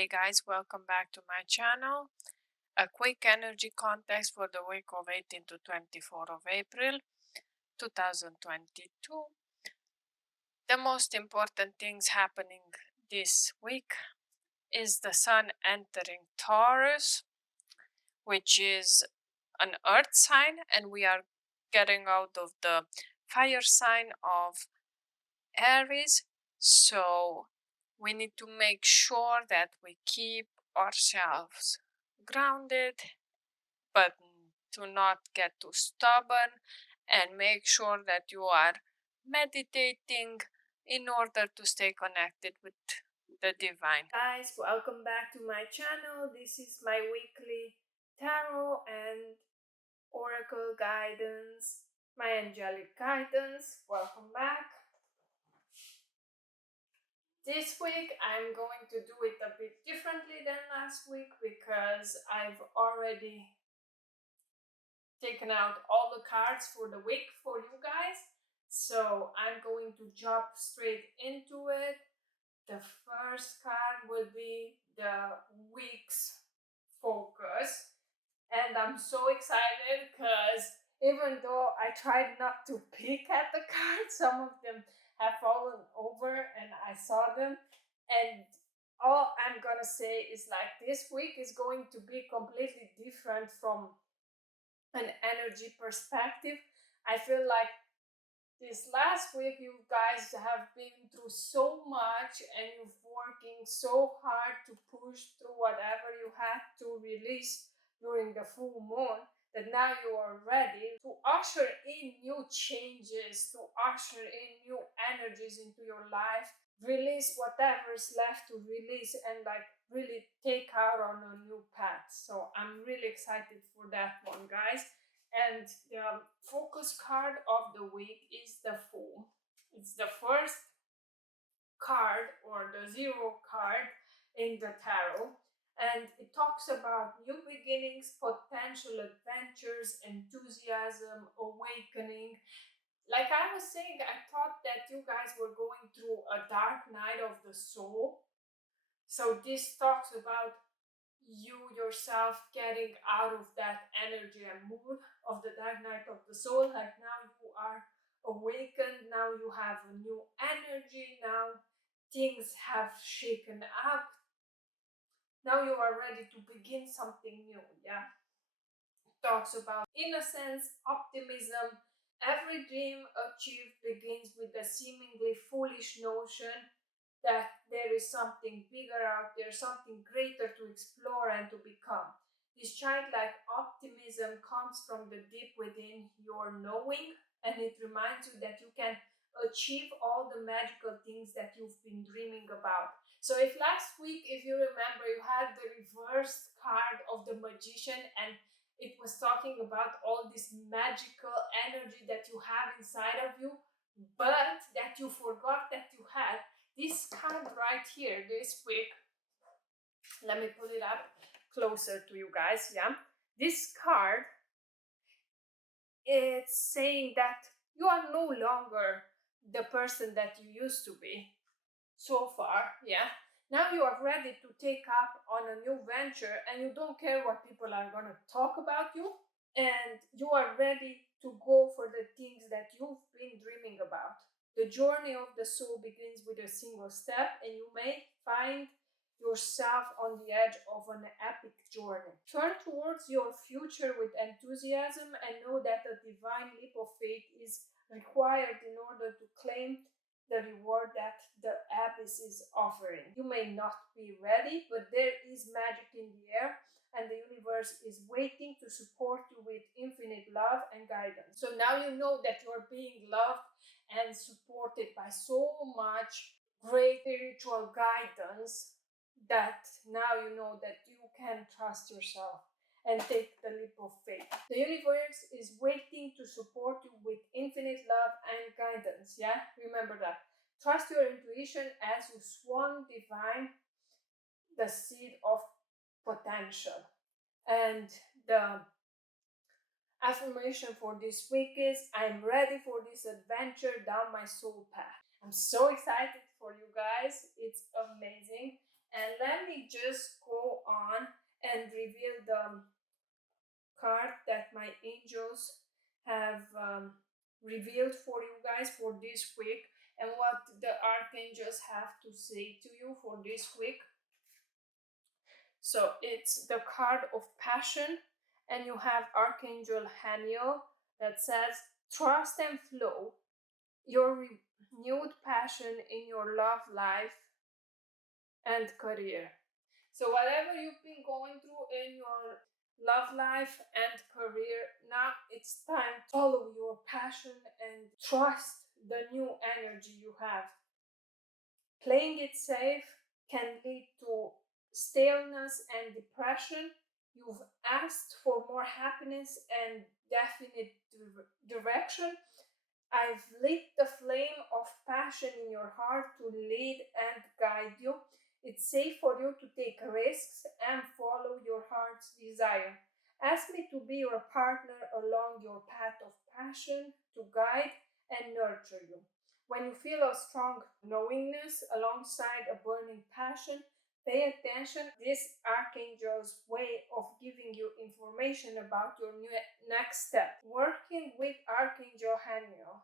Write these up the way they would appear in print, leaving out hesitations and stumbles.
Hey guys, welcome back to my channel. A quick energy context for the week of 18 to 24 of April 2022. The most important things happening this week is the sun entering Taurus, which is an earth sign, and we are getting out of the fire sign of Aries. So we need to make sure that we keep ourselves grounded, but to not get too stubborn, and make sure that you are meditating in order to stay connected with the divine. Guys, welcome back to my channel. This is my weekly tarot and oracle guidance, my angelic guidance. Welcome back. This week I'm going to do it a bit differently than last week because I've already taken out all the cards for the week for you guys. So I'm going to jump straight into it. The first card will be the week's focus. And I'm so excited because even though I tried not to peek at the cards, some of them have fallen over and I saw them. And all I'm gonna say is like this week is going to be completely different from an energy perspective. I feel like this last week you guys have been through so much and you've working so hard to push through whatever you had to release during the full moon, that now you are ready to usher in new changes, to usher in new energies into your life, release whatever's left to release, and like really take out on a new path. So I'm really excited for that one, guys. And the focus card of the week is the Fool. It's the first card, or the zero card, in the tarot. And it talks about new beginnings, potential adventures, enthusiasm, awakening. Like I was saying, I thought that you guys were going through a dark night of the soul. So this talks about you yourself getting out of that energy and mood of the dark night of the soul. Like now you are awakened, now you have a new energy, now things have shaken up, now you are ready to begin something new. Yeah, talks about innocence, optimism. Every dream achieved begins with a seemingly foolish notion that there is something bigger out there, something greater to explore and to become. This childlike optimism comes from the deep within your knowing, and it reminds you that you can achieve all the magical things that you've been dreaming about. So if last week, if you remember, you had the reversed card of the magician, and it was talking about all this magical energy that you have inside of you, but that you forgot that you had. This card right here, this week, let me put it up closer to you guys. Yeah, this card, it's saying that you are no longer the person that you used to be so far. Yeah, now you are ready to take up on a new venture, and you don't care what people are going to talk about you, and you are ready to go for the things that you've been dreaming about. The journey of the soul begins with a single step, and you may find yourself on the edge of an epic journey. Turn towards your future with enthusiasm and know that a divine leap of faith is required in order to claim the reward that the abyss is offering. You may not be ready, but there is magic in the air, and the universe is waiting to support you with infinite love and guidance. So now you know that you're being loved and supported by so much great spiritual guidance, that now you know that you can trust yourself and take the leap of faith. The universe is waiting to support you with infinite love and guidance. Yeah, remember that. Trust your intuition as you swan divine the seed of potential. And the affirmation for this week is, I'm ready for this adventure down my soul path. I'm so excited for you guys. It's amazing. And let me just go on and reveal the card that my angels have revealed for you guys for this week, and what the archangels have to say to you for this week. So it's the card of passion, and you have Archangel Haniel that says, trust and flow. Your renewed passion in your love life and career. So, whatever you've been going through in your love life and career, now it's time to follow your passion and trust the new energy you have. Playing it safe can lead to staleness and depression. You've asked for more happiness and definite direction. I've lit the flame of passion in your heart to lead and guide you. It's safe for you to take risks and follow your heart's desire. Ask me to be your partner along your path of passion to guide and nurture you. When you feel a strong knowingness alongside a burning passion, pay attention. This archangel's way of giving you information about your next step. Working with Archangel Haniel.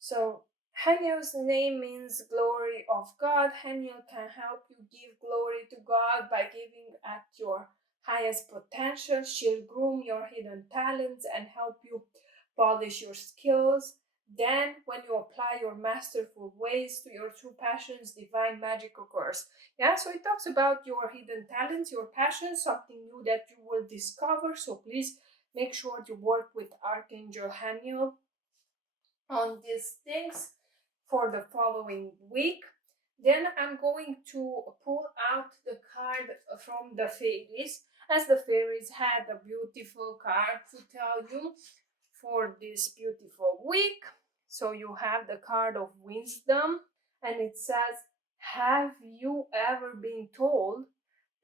So Haniel's name means glory of God. Haniel can help you give glory to God by giving at your highest potential. She'll groom your hidden talents and help you polish your skills. Then, when you apply your masterful ways to your true passions, divine magic occurs. Yeah, so it talks about your hidden talents, your passions, something new that you will discover. So please make sure to work with Archangel Haniel on these things for the following week. Then I'm going to pull out the card from the fairies, as the fairies had a beautiful card to tell you for this beautiful week. So you have the card of wisdom, and it says, have you ever been told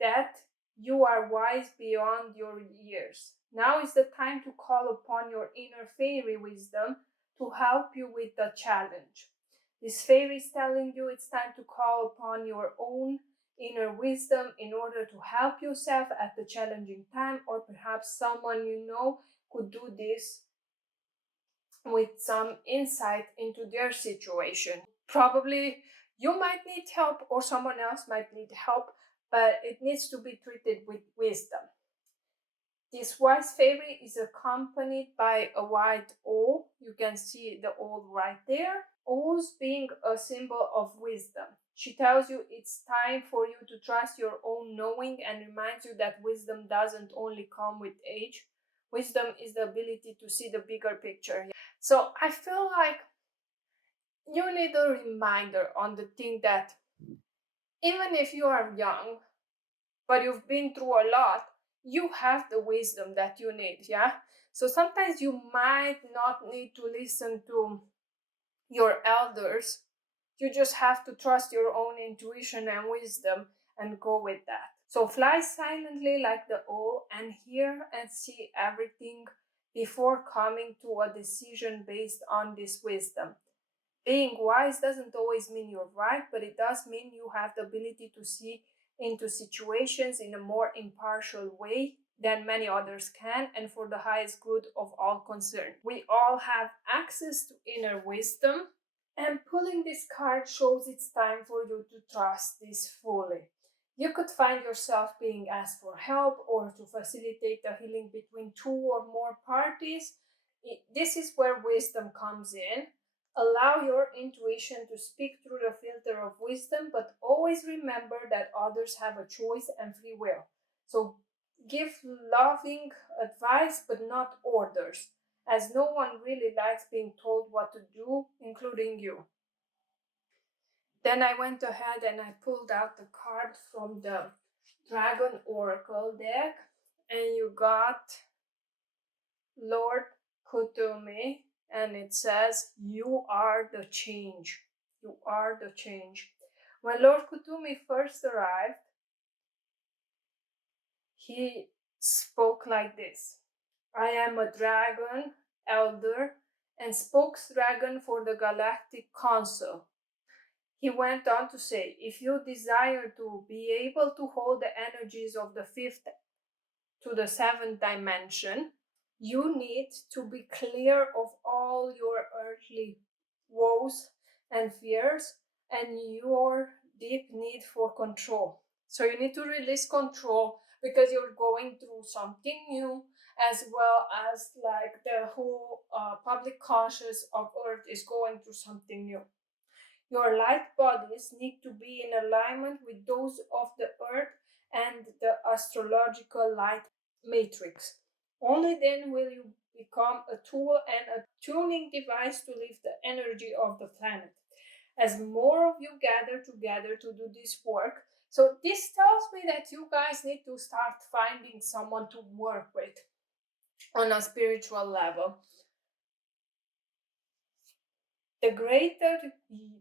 that you are wise beyond your years? Now is the time to call upon your inner fairy wisdom to help you with the challenge. This fairy is telling you it's time to call upon your own inner wisdom in order to help yourself at the challenging time, or perhaps someone you know could do this with some insight into their situation. Probably you might need help, or someone else might need help, but it needs to be treated with wisdom. This wise fairy is accompanied by a white owl. You can see the owl right there. Owls being a symbol of wisdom. She tells you it's time for you to trust your own knowing and reminds you that wisdom doesn't only come with age. Wisdom is the ability to see the bigger picture. So I feel like you need a reminder on the thing that even if you are young, but you've been through a lot, you have the wisdom that you need, yeah? So sometimes you might not need to listen to your elders. You just have to trust your own intuition and wisdom and go with that. So fly silently like the owl and hear and see everything before coming to a decision based on this wisdom. Being wise doesn't always mean you're right, but it does mean you have the ability to see into situations in a more impartial way than many others can, and for the highest good of all concerned. We all have access to inner wisdom, and pulling this card shows it's time for you to trust this fully. You could find yourself being asked for help or to facilitate the healing between two or more parties. This is where wisdom comes in. Allow your intuition to speak through the filter of wisdom, but always remember that others have a choice and free will. So give loving advice, but not orders, as no one really likes being told what to do, including you. Then I went ahead and I pulled out the card from the Dragon Oracle deck, and you got Lord Kutumi, and it says, you are the change. You are the change. When Lord Kutumi first arrived, he spoke like this: I am a dragon, elder, and spokesdragon for the Galactic Council. He went on to say, if you desire to be able to hold the energies of the fifth to the seventh dimension, you need to be clear of all your earthly woes and fears and your deep need for control. So you need to release control because you're going through something new, as well as like the whole public conscious of Earth is going through something new. Your light bodies need to be in alignment with those of the Earth and the astrological light matrix. Only then will you become a tool and a tuning device to lift the energy of the planet. As more of you gather together to do this work, so this tells me that you guys need to start finding someone to work with on a spiritual level. The greater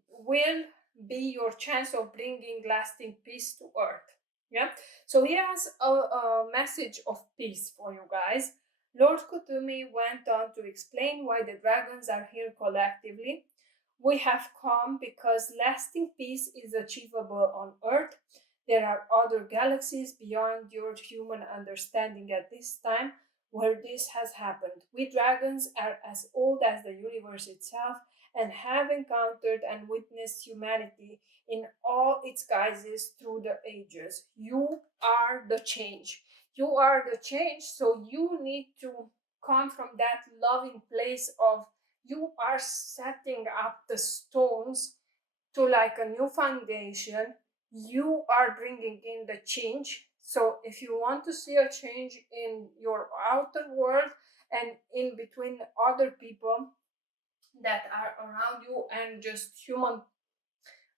will be your chance of bringing lasting peace to earth. Yeah. So he has a message of peace for you guys. Lord Kutumi went on to explain why the dragons are here collectively. We have come because lasting peace is achievable on earth. There are other galaxies beyond your human understanding at this time where this has happened. We dragons are as old as the universe itself and have encountered and witnessed humanity in all its guises through the ages. You are the change. You are the change, so you need to come from that loving place of you are setting up the stones to like a new foundation. You are bringing in the change. So if you want to see a change in your outer world and in between other people that are around you and just human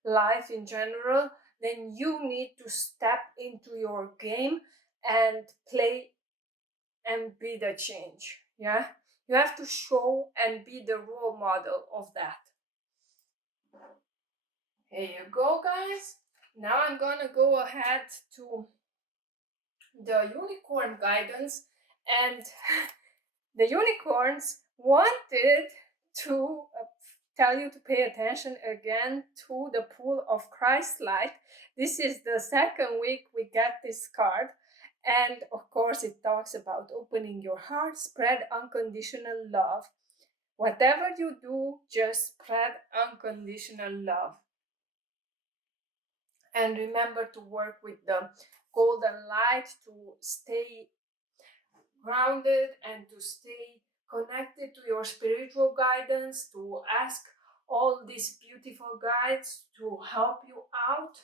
life in general, then you need to step into your game and play and be the change. Yeah, you have to show and be the role model of that. Here you go, guys. Now I'm gonna go ahead to the unicorn guidance, and the unicorns wanted to tell you to pay attention again to the pool of Christ light. This is the second week we get this card. And of course, it talks about opening your heart, spread unconditional love. Whatever you do, just spread unconditional love. And remember to work with the golden light to stay grounded and to stay connected to your spiritual guidance, to ask all these beautiful guides to help you out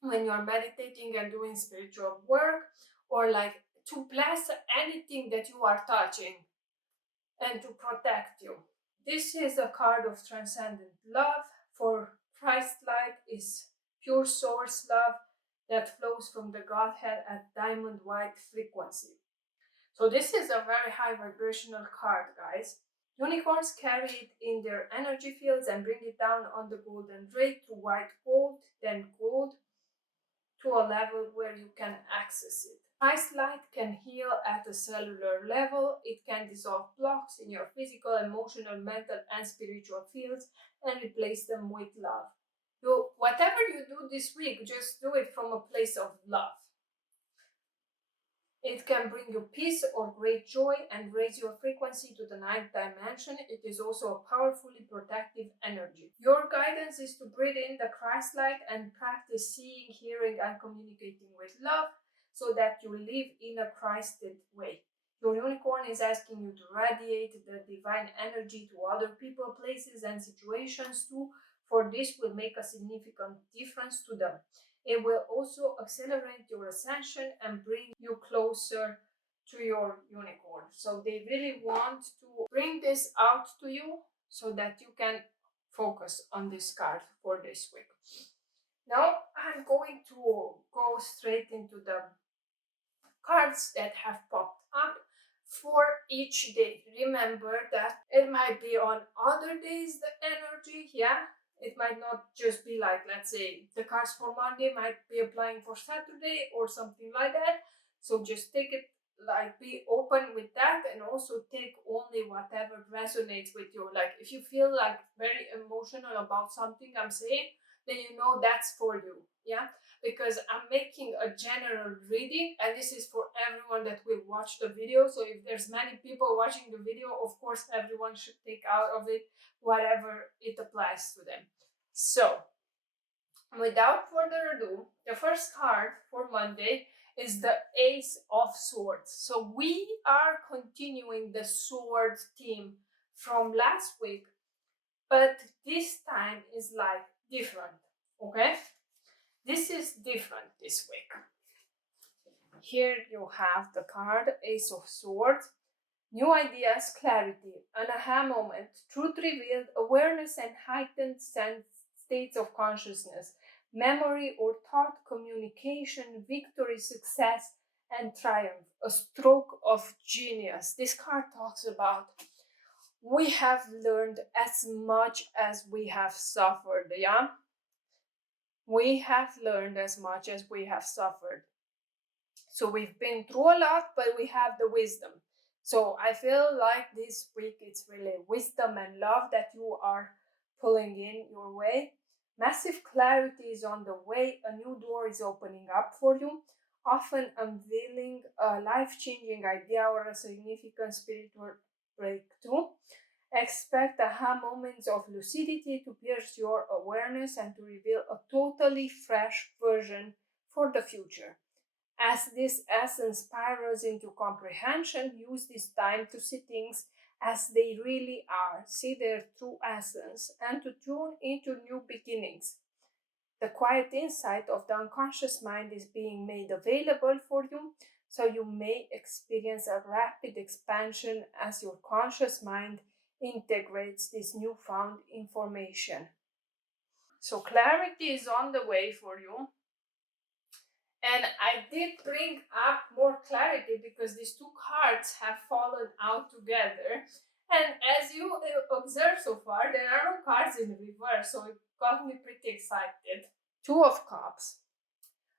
when you're meditating and doing spiritual work, or like to bless anything that you are touching and to protect you. This is a card of transcendent love, for Christ light is pure source love that flows from the Godhead at diamond white frequency. So this is a very high vibrational card, guys. Unicorns carry it in their energy fields and bring it down on the golden ray to white gold, then gold to a level where you can access it. Christ light can heal at a cellular level. It can dissolve blocks in your physical, emotional, mental, and spiritual fields and replace them with love. Whatever you do this week, just do it from a place of love. It can bring you peace or great joy and raise your frequency to the ninth dimension. It is also a powerfully protective energy. Your guidance is to breathe in the Christ light and practice seeing, hearing, and communicating with love so that you live in a Christed way. Your unicorn is asking you to radiate the divine energy to other people, places, and situations too, for this will make a significant difference to them. It will also accelerate your ascension and bring you closer to your unicorn. So they really want to bring this out to you so that you can focus on this card for this week. Now I'm going to go straight into the cards that have popped up for each day. Remember that it might be on other days the energy, yeah. It might not just be like, let's say, the cards for Monday might be applying for Saturday or something like that. So just take it, like, be open with that, and also take only whatever resonates with you. Like, if you feel like very emotional about something I'm saying, then you know that's for you. Yeah, because I'm making a general reading, and this is for everyone that will watch the video. So if there's many people watching the video, of course everyone should take out of it whatever it applies to them. So without further ado, the first card for Monday is the Ace of Swords. So we are continuing the sword theme from last week, but this time is like different. Okay, this is different this week. Here you have the card Ace of Swords. New ideas, clarity, an aha moment, truth revealed, awareness and heightened states of consciousness, memory or thought communication, victory, success, and triumph. A stroke of genius. This card talks about we have learned as much as we have suffered, yeah? We have learned as much as we have suffered. So we've been through a lot, but we have the wisdom. So I feel like this week it's really wisdom and love that you are pulling in your way. Massive clarity is on the way. A new door is opening up for you, often unveiling a life-changing idea or a significant spiritual breakthrough. Expect aha moments of lucidity to pierce your awareness and to reveal a totally fresh version for the future. As this essence spirals into comprehension, use this time to see things as they really are, see their true essence, and to tune into new beginnings. The quiet insight of the unconscious mind is being made available for you, so you may experience a rapid expansion as your conscious mind integrates this newfound information. So clarity is on the way for you. And I did bring up more clarity because these two cards have fallen out together. And as you observe so far, there are no cards in reverse, so it got me pretty excited. Two of Cups.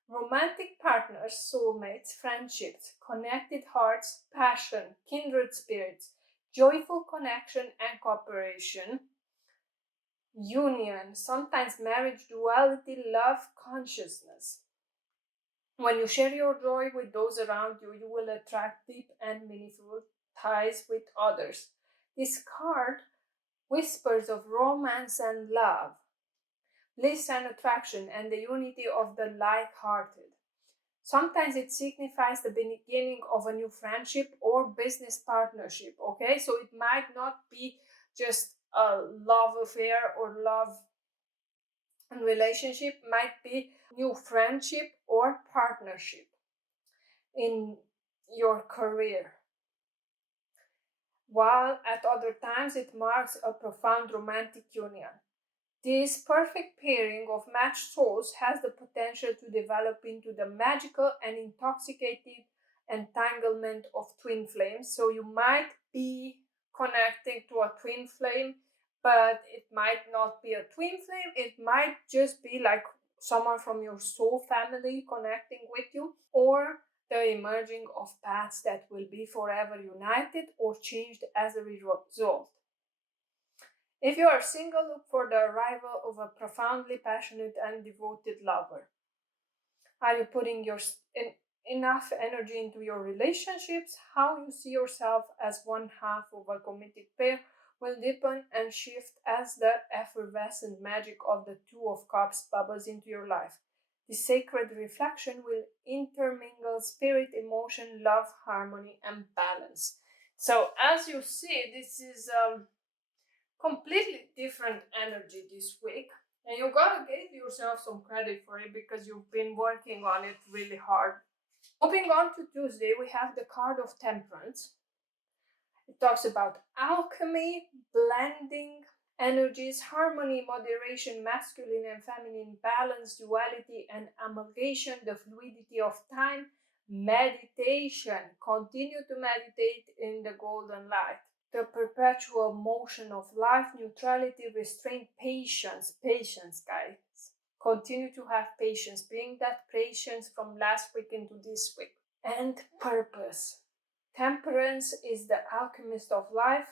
Romantic partners, soulmates, friendships, connected hearts, passion, kindred spirits, joyful connection and cooperation, union, sometimes marriage, duality, love, consciousness. When you share your joy with those around you, you will attract deep and meaningful ties with others. This card whispers of romance and love, bliss and attraction, and the unity of the like-hearted. Sometimes it signifies the beginning of a new friendship or business partnership, okay? So it might not be just a love affair or love relationship, might be new friendship or partnership in your career. While at other times it marks a profound romantic union. This perfect pairing of matched souls has the potential to develop into the magical and intoxicating entanglement of twin flames. So you might be connecting to a twin flame, but it might not be a twin flame. It might just be like someone from your soul family connecting with you, or the emerging of paths that will be forever united or changed as a result. If you are single, look for the arrival of a profoundly passionate and devoted lover. Are you putting enough energy into your relationships? How you see yourself as one half of a committed pair will deepen and shift as the effervescent magic of the Two of Cups bubbles into your life. The sacred reflection will intermingle spirit, emotion, love, harmony, and balance. So, as you see, this is completely different energy this week, and you gotta give yourself some credit for it because you've been working on it really hard. Moving on to Tuesday, we have the card of Temperance. It talks about alchemy, blending energies, harmony, moderation, masculine and feminine balance, duality and amalgamation, the fluidity of time, meditation. Continue to meditate in the golden light. The perpetual motion of life, neutrality, restraint, patience, guys. Continue to have patience. Bring that patience from last week into this week. And purpose. Temperance is the alchemist of life,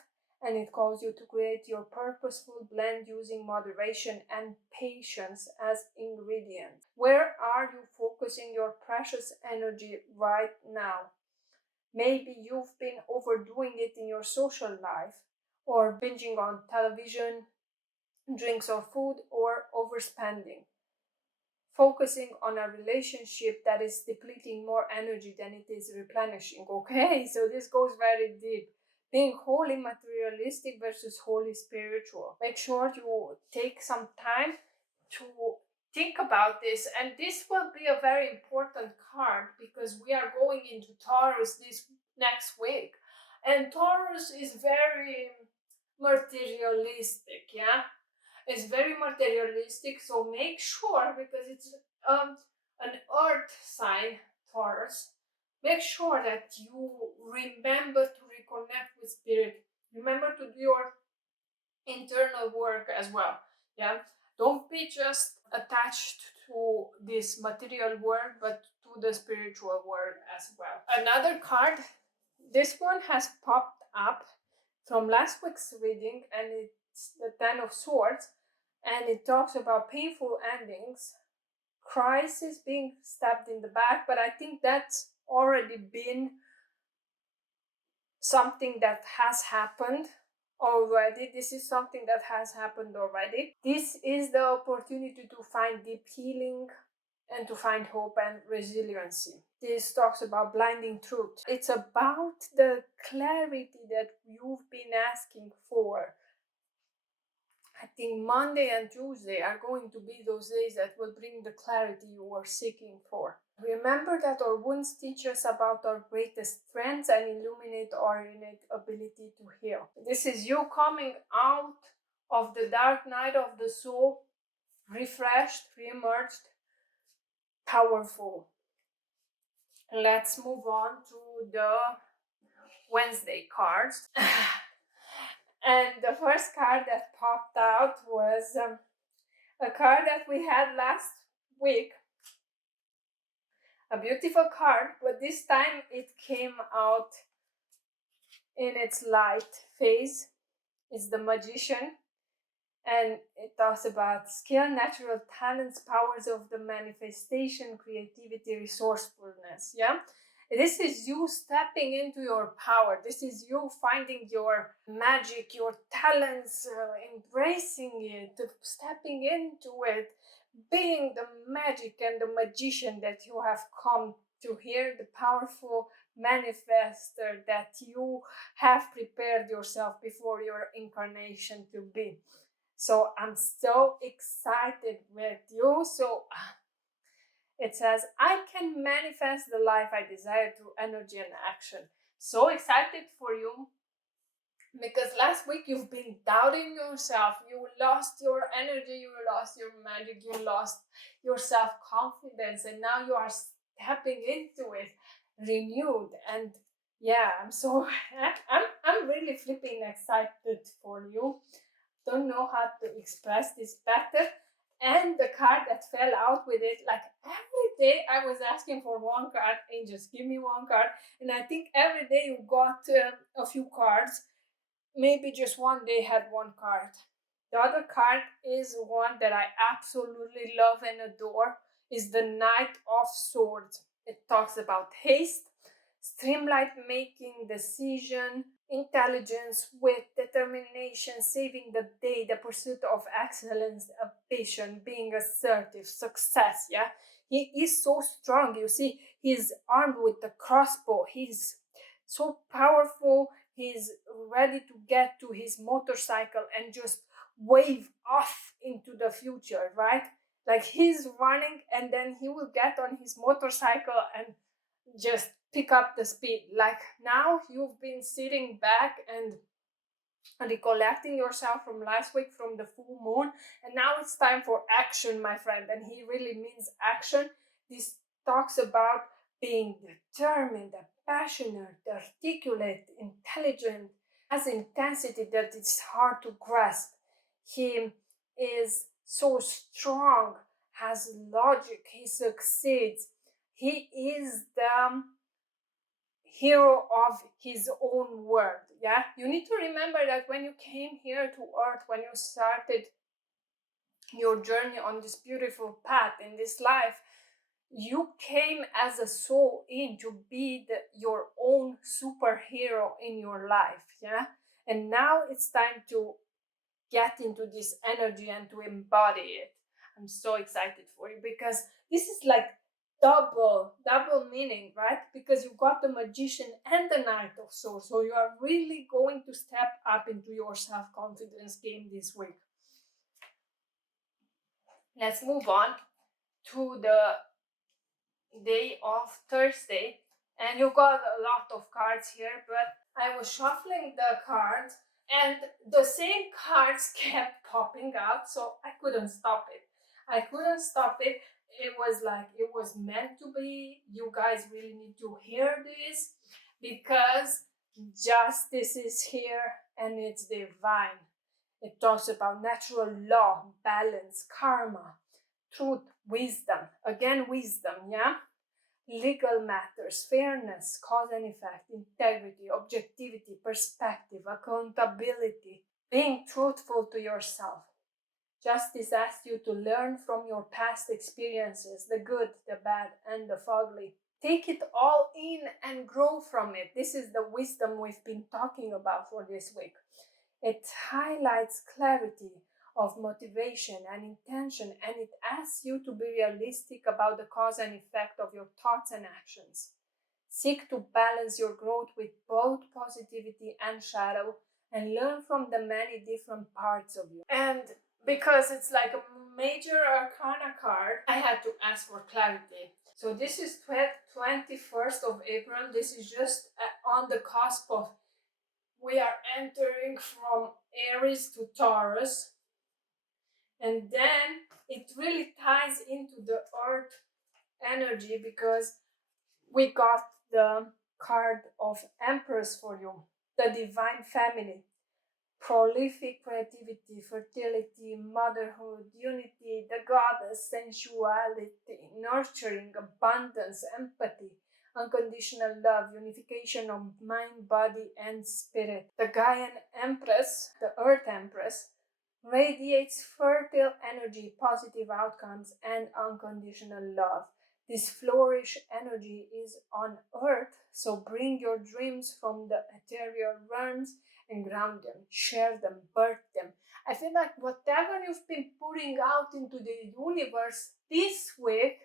and it calls you to create your purposeful blend using moderation and patience as ingredients. Where are you focusing your precious energy right now? Maybe you've been overdoing it in your social life, or binging on television, drinks, or food, or overspending. Focusing on a relationship that is depleting more energy than it is replenishing. Okay, so this goes very deep. Being wholly materialistic versus wholly spiritual. Make sure you take some time to think about this, and this will be a very important card because we are going into Taurus this next week, and Taurus is very materialistic, yeah, it's very materialistic, so make sure, because it's an earth sign, Taurus, make sure that you remember to reconnect with spirit. Remember to do your internal work as well. Yeah, don't be just attached to this material world, but to the spiritual world as well. Another card, this one has popped up from last week's reading, and it's the Ten of Swords, and it talks about painful endings, crisis, being stabbed in the back, but I think that's already been something that has happened already. This is something that has happened already. This is the opportunity to find deep healing and to find hope and resiliency. This talks about blinding truth. It's about the clarity that you've been asking for. I think Monday and Tuesday are going to be those days that will bring the clarity you were seeking for. Remember that our wounds teach us about our greatest strengths and illuminate our innate ability to heal. This is you coming out of the dark night of the soul, refreshed, re-emerged, powerful. Let's move on to the Wednesday cards. And the first card that popped out was a card that we had last week. A beautiful card, but this time it came out in its light phase. It's the Magician, and it talks about skill, natural talents, powers of the manifestation, creativity, resourcefulness. Yeah, this is you stepping into your power. This is you finding your magic, your talents, embracing it, stepping into it, being the magic and the magician that you have come to hear, the powerful manifester that you have prepared yourself before your incarnation to be. So I'm so excited with you. So it says, I can manifest the life I desire through energy and action. So excited for you, because last week you've been doubting yourself. You lost your energy, you lost your magic, you lost your self-confidence, and now you are stepping into it renewed. And yeah, I'm really flipping excited for you. Don't know how to express this better. And the card that fell out with it, like every day I was asking for one card, angels, give me one card. And I think every day you got a few cards. Maybe just one day had one card. The other card is one that I absolutely love and adore, is the Knight of Swords. It talks about haste, streamlined making decision, intelligence, wit, determination, saving the day, the pursuit of excellence, ambition, being assertive, success. Yeah, he is so strong. You see, he's armed with the crossbow. He's so powerful. He's ready to get to his motorcycle and just wave off into the future, right? Like he's running and then he will get on his motorcycle and just pick up the speed. Like now you've been sitting back and recollecting yourself from last week, from the full moon, and now it's time for action, my friend. And he really means action. This talks about being determined, passionate, articulate, intelligent, has intensity that it's hard to grasp. He is so strong, has logic, he succeeds. He is the hero of his own world. Yeah, you need to remember that when you came here to earth, when you started your journey on this beautiful path in this life, you came as a soul in to be your own superhero in your life. Yeah, and now it's time to get into this energy and to embody it. I'm so excited for you because this is like double meaning, right? Because you got the magician and the knight of swords, so you are really going to step up into your self-confidence game this week. Let's move on to the day of Thursday, and you got a lot of cards here, but I was shuffling the cards and the same cards kept popping out, so I couldn't stop it. It was like it was meant to be. You guys really need to hear this because justice is here and it's divine. It talks about natural law, balance, karma, truth, wisdom. Again, wisdom, yeah? Legal matters, fairness, cause and effect, integrity, objectivity, perspective, accountability, being truthful to yourself. Justice asks you to learn from your past experiences, the good, the bad, and the ugly. Take it all in and grow from it. This is the wisdom we've been talking about for this week. It highlights clarity of motivation and intention, and it asks you to be realistic about the cause and effect of your thoughts and actions. Seek to balance your growth with both positivity and shadow, and learn from the many different parts of you. And because it's like a major arcana card, I had to ask for clarity. So this is 21st of April. This is just on the cusp of we are entering from Aries to Taurus, and then it really ties into the earth energy because we got the card of Empress for you, the divine family, prolific creativity, fertility, motherhood, unity, the goddess, sensuality, nurturing, abundance, empathy, unconditional love, unification of mind, body, and spirit. The Gaian Empress, the Earth Empress, radiates fertile energy, positive outcomes, and unconditional love. This flourish energy is on Earth, so bring your dreams from the ethereal realms and ground them, share them, birth them. I feel like whatever you've been putting out into the universe this week,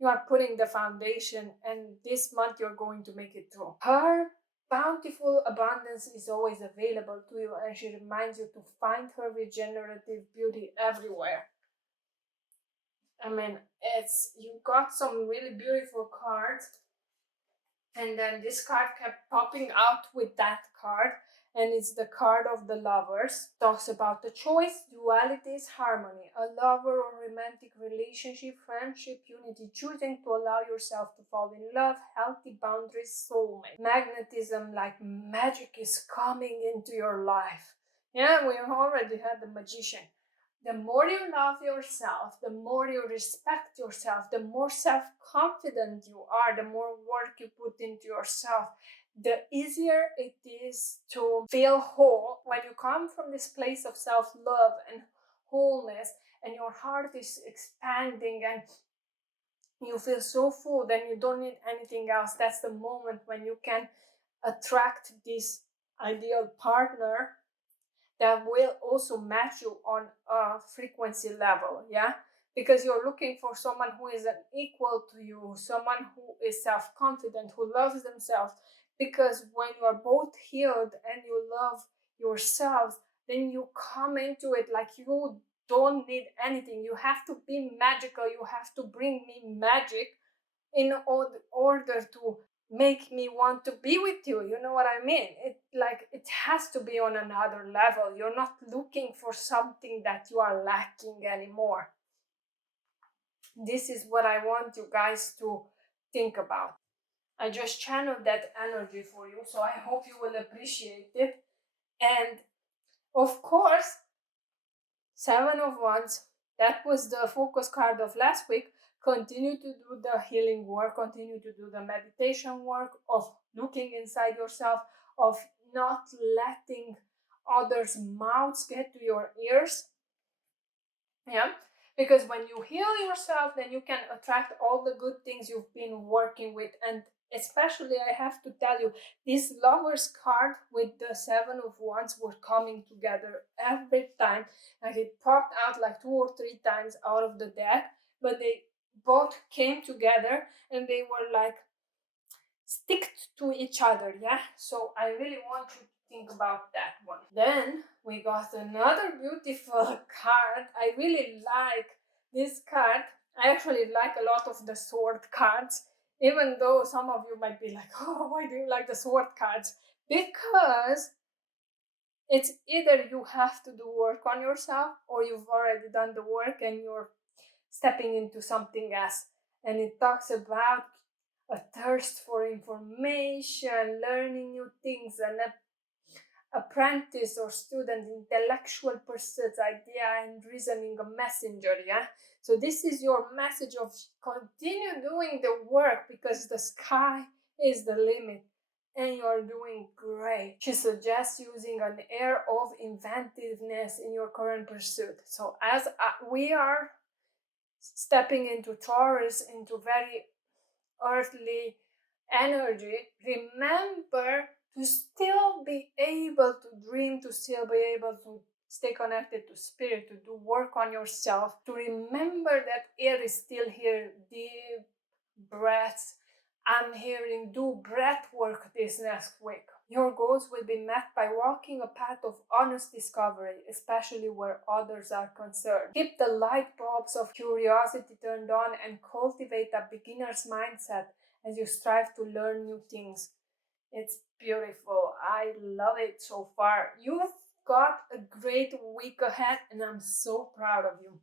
you are putting the foundation, and this month you're going to make it through. Her bountiful abundance is always available to you, and she reminds you to find her regenerative beauty everywhere. I mean, you got some really beautiful cards, and then this card kept popping out with that card, and it's the card of the lovers. Talks about the choice, dualities, harmony, a lover or romantic relationship, friendship, unity, choosing to allow yourself to fall in love, healthy boundaries, soulmate, magnetism, like magic is coming into your life. Yeah, we already had the magician. The more you love yourself, the more you respect yourself, the more self-confident you are, the more work you put into yourself, the easier it is to feel whole when you come from this place of self-love and wholeness, and your heart is expanding and you feel so full, then you don't need anything else. That's the moment when you can attract this ideal partner that will also match you on a frequency level, yeah? Because you're looking for someone who is an equal to you, someone who is self-confident, who loves themselves. Because when you are both healed and you love yourselves, then you come into it like you don't need anything. You have to be magical. You have to bring me magic in order to make me want to be with you. You know what I mean? It has to be on another level. You're not looking for something that you are lacking anymore. This is what I want you guys to think about. I just channeled that energy for you, so I hope you will appreciate it. And of course, Seven of Wands, that was the focus card of last week, continue to do the healing work, continue to do the meditation work of looking inside yourself, of not letting others' mouths get to your ears. Yeah, because when you heal yourself, then you can attract all the good things you've been working with. And especially, I have to tell you, this Lovers card with the Seven of Wands were coming together every time. Like it popped out like 2 or 3 times out of the deck, but they both came together and they were like stick to each other. Yeah, so I really want you to think about that one. Then we got another beautiful card. I really like this card. I actually like a lot of the sword cards, even though some of you might be like, oh, why do you like the sword cards? Because it's either you have to do work on yourself or you've already done the work and you're stepping into something else. And it talks about a thirst for information, learning new things, an apprentice or student, intellectual pursuits, idea and reasoning, a messenger. Yeah, so this is your message of continue doing the work because the sky is the limit and you're doing great. She suggests using an air of inventiveness in your current pursuit. So as we are stepping into Taurus, into very earthly energy, remember to still be able to dream, to still be able to stay connected to spirit, to do work on yourself, to remember that air is still here, deep breaths. I'm hearing do breath work this next week. Your goals will be met by walking a path of honest discovery, especially where others are concerned. Keep the light bulbs of curiosity turned on and cultivate a beginner's mindset as you strive to learn new things. It's beautiful. I love it so far. You've got a great week ahead, and I'm so proud of you.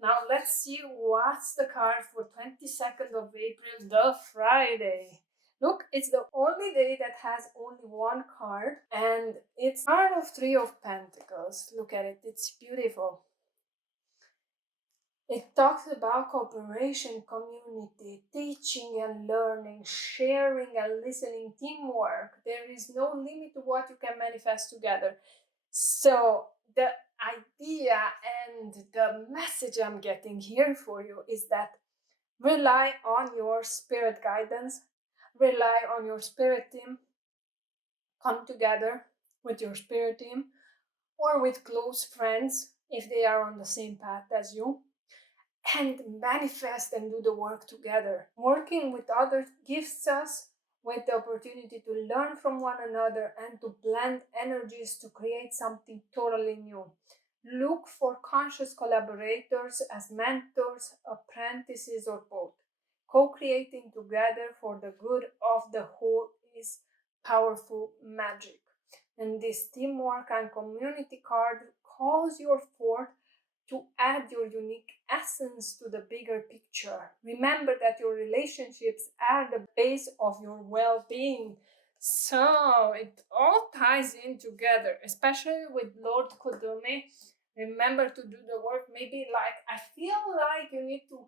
Now let's see what's the card for 22nd of April, the Friday. Look, it's the only day that has only one card, and it's card of Three of Pentacles. Look at it, it's beautiful. It talks about cooperation, community, teaching and learning, sharing and listening, teamwork. There is no limit to what you can manifest together. So the idea and the message I'm getting here for you is that rely on your spirit guidance, rely on your spirit team, come together with your spirit team or with close friends if they are on the same path as you, and manifest and do the work together. Working with others gives us with the opportunity to learn from one another and to blend energies to create something totally new. Look for conscious collaborators as mentors, apprentices, or both. Co-creating together for the good of the whole is powerful magic. And this teamwork and community card calls you forth to add your unique essence to the bigger picture. Remember that your relationships are the base of your well-being. So it all ties in together, especially with Lord Kodome. Remember to do the work. Maybe like I feel like you need to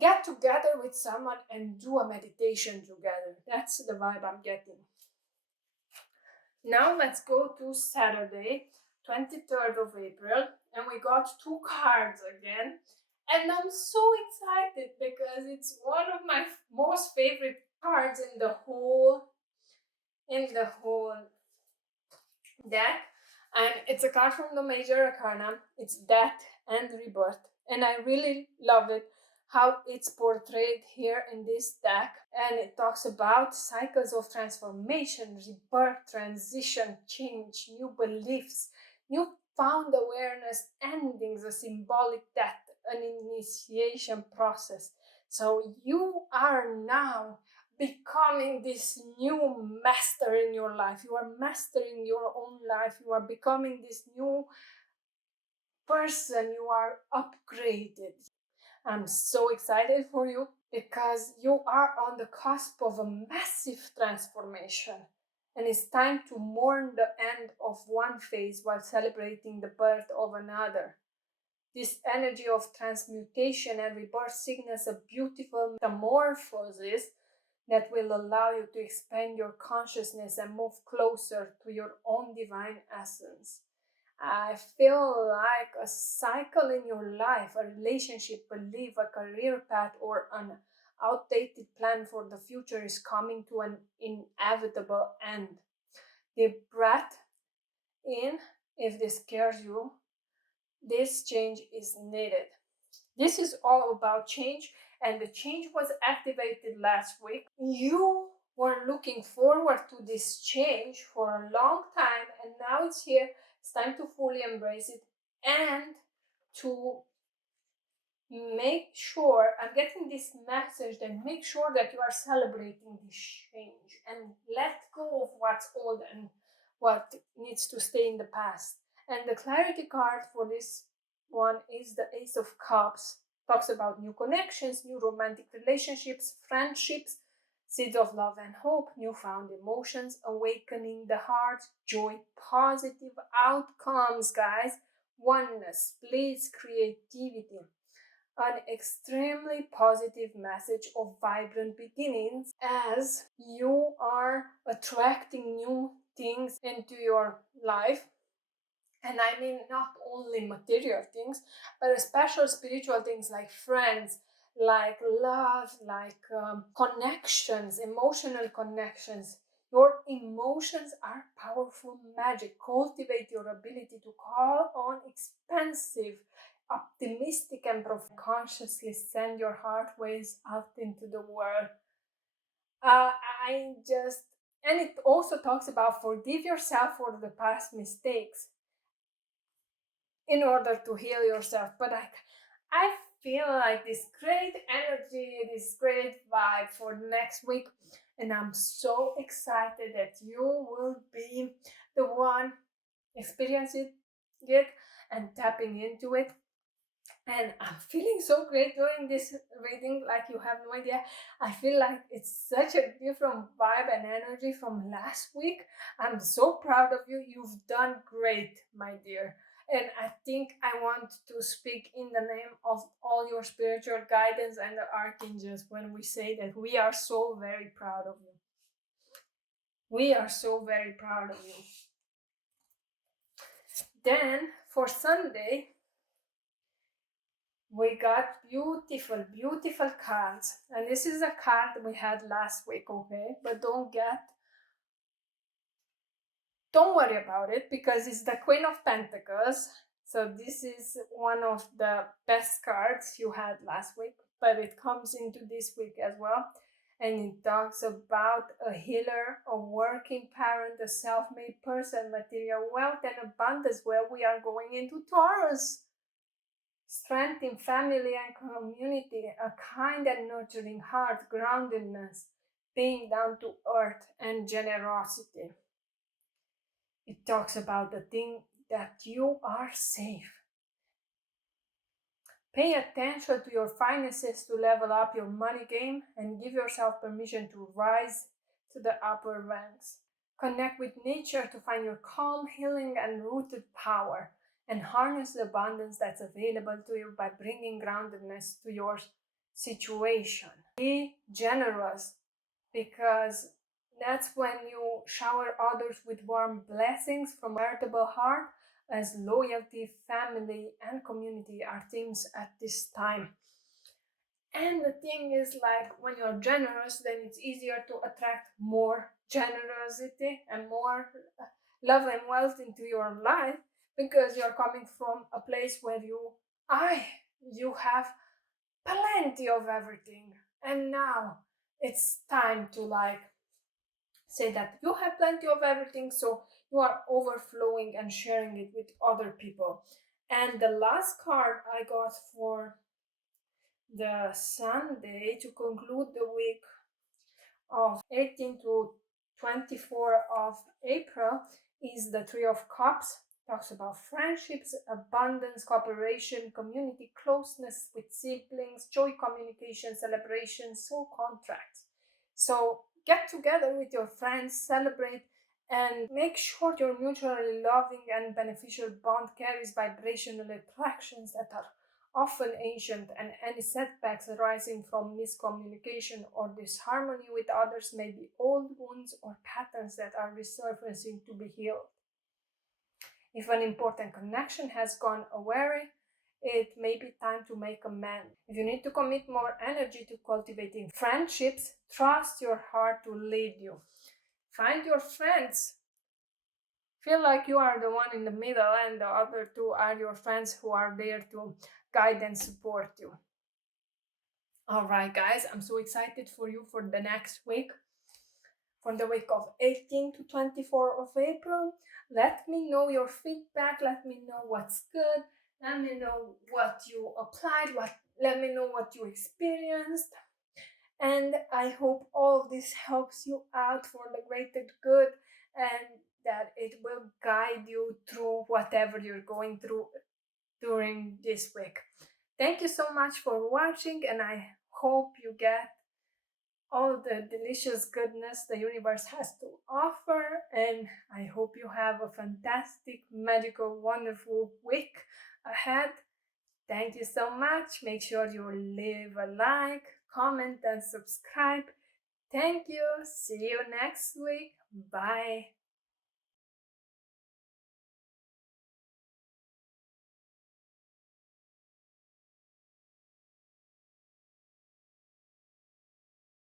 get together with someone and do a meditation together. That's the vibe I'm getting. Now let's go to Saturday, 23rd of April, and we got two cards again. And I'm so excited because it's one of my most favorite cards in the whole deck. And it's a card from the Major Arcana. It's Death and Rebirth. And I really love it how it's portrayed here in this deck. And it talks about cycles of transformation, rebirth, transition, change, new beliefs, newfound awareness, endings, a symbolic death, an initiation process. So you are now becoming this new master in your life. You are mastering your own life. You are becoming this new person. You are upgraded. I'm so excited for you because you are on the cusp of a massive transformation. And it's time to mourn the end of one phase while celebrating the birth of another. This energy of transmutation and rebirth signals a beautiful metamorphosis that will allow you to expand your consciousness and move closer to your own divine essence. I feel like a cycle in your life, a relationship, belief, a career path, or an outdated plan for the future is coming to an inevitable end. Deep breath in if this scares you. This change is needed. This is all about change, and the change was activated last week. You were looking forward to this change for a long time, and now it's here. It's time to fully embrace it and to make sure I'm getting this message that make sure that you are celebrating this change and let go of what's old and what needs to stay in the past. And the clarity card for this one is the Ace of Cups. Talks about new connections, new romantic relationships, friendships, seeds of love and hope, newfound emotions, awakening the heart, joy, positive outcomes, guys, oneness, bliss, creativity. An extremely positive message of vibrant beginnings as you are attracting new things into your life. And I mean not only material things, but special spiritual things like friends, like love, like connections, emotional connections. Your emotions are powerful magic. Cultivate your ability to call on expansive, optimistic, and consciously send your heart waves out into the world. I just, and it also talks about forgive yourself for the past mistakes in order to heal yourself. But I feel like this great energy, this great vibe for next week, and I'm so excited that you will be the one experiencing it and tapping into it. And I'm feeling so great doing this reading, like you have no idea. I feel like it's such a different vibe and energy from last week. I'm so proud of you. You've done great, my dear. And I think I want to speak in the name of all your spiritual guidance and the archangels when we say that we are so very proud of you. We are so very proud of you. Then for Sunday, we got beautiful, beautiful cards. And this is a card we had last week, okay? But don't worry about it because it's the Queen of Pentacles. So this is one of the best cards you had last week, but it comes into this week as well. And it talks about a healer, a working parent, a self-made person, material wealth, and abundance, where we are going into Taurus. Strength in family and community, a kind and nurturing heart, groundedness, being down to earth, and generosity. It talks about the thing that you are safe. Pay attention to your finances to level up your money game and give yourself permission to rise to the upper ranks. Connect with nature to find your calm, healing, and rooted power, and harness the abundance that's available to you by bringing groundedness to your situation. Be generous, because that's when you shower others with warm blessings from a veritable heart, as loyalty, family, and community are themes at this time. And the thing is, like, when you're generous, then it's easier to attract more generosity and more love and wealth into your life, because you're coming from a place where you have plenty of everything. And now it's time to, like, say that you have plenty of everything, so you are overflowing and sharing it with other people. And the last card I got for the Sunday to conclude the week of 18 to 24 of April is the Three of Cups. Talks about friendships, abundance, cooperation, community, closeness with siblings, joy, communication, celebration, soul contracts. So get together with your friends, celebrate, And make sure your mutually loving and beneficial bond carries vibrational attractions that are often ancient, and any setbacks arising from miscommunication or disharmony with others may be old wounds or patterns that are resurfacing to be healed. If an important connection has gone awry, it may be time to make amends. If you need to commit more energy to cultivating friendships, trust your heart to lead you. Find your friends. Feel like you are the one in the middle, and the other two are your friends who are there to guide and support you. All right, guys, I'm so excited for you for the next week. For the week of 18 to 24 of April. Let me know your feedback. Let me know what's good. Let me know what you applied. Let me know what you experienced. And I hope all of this helps you out for the greater good, and that it will guide you through whatever you're going through during this week. Thank you so much for watching, and I hope you get all the delicious goodness the universe has to offer. And I hope you have a fantastic, magical, wonderful week ahead. Thank you so much. Make sure you leave a like, comment, and subscribe. Thank you. See you next week. Bye.